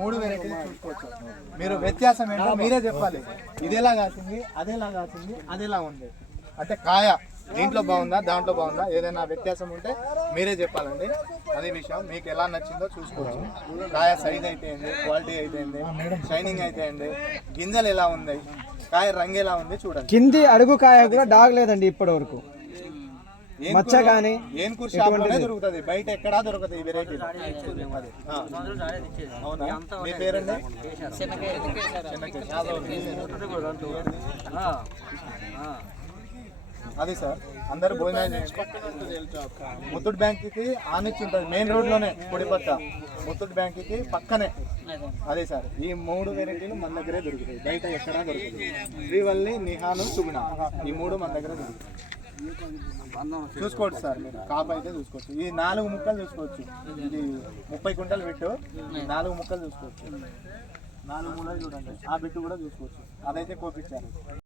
మూడు వెరైటీలు చూసుకోవచ్చు. మీరు వ్యత్యాసం ఏంటో మీరే చెప్పాలి. ఇదేలా కాసింది, అదేలా కాసింది, అదేలా ఉంది అంటే కాయ దీంట్లో బాగుందా, దాంట్లో బాగుందా, ఏదైనా వ్యత్యాసం ఉంటే మీరే చెప్పాలండి. అదే విషయం మీకు ఎలా నచ్చిందో చూసుకోవచ్చు. కాయ సైజ్ అయితే ఏంది, క్వాలిటీ అయితే ఏంది, షైనింగ్ అయితే ఏంది, గింజలు ఎలా ఉంది, కాయ రంగు ఎలా ఉంది చూడండి. కింది అడుగు కాయ కూడా డాగ్ లేదండి ఇప్పటి వరకు. మచ్చ కానీ ఏన్కూర్ షాప్ లోనే దొరుకుతుంది, బయట ఎక్కడా దొరుకుతుంది ఈ వెరైటీ. అవునా, మీ పేరండి? అది సార్ అందరు భోజనం ముత్తూట్ బ్యాంక్ కి ఆనిచ్చి ఉంటుంది, మెయిన్ రోడ్ లోనే పొడిపక్క ముత్తూట్ బ్యాంక్ కి పక్కనే. అదే సార్ ఈ మూడు వెరైటీలు మన దగ్గరే దొరుకుతాయి, బయట ఎక్కడా దొరుకుతుంది. శ్రీవల్లి, నిహాను, సుగుణ ఈ మూడు మన దగ్గర దొరుకుతాయి. చూసుకోవచ్చు సార్, మీరు కాపు అయితే చూసుకోవచ్చు. ఈ 4 ముక్కలు చూసుకోవచ్చు. ఇది 30 క్వింటల్ బిట్టు, 4 ముక్కలు చూసుకోవచ్చు. 4 మూలలు చూడండి, ఆ బిట్టు కూడా చూసుకోవచ్చు. అదైతే కోపించారు.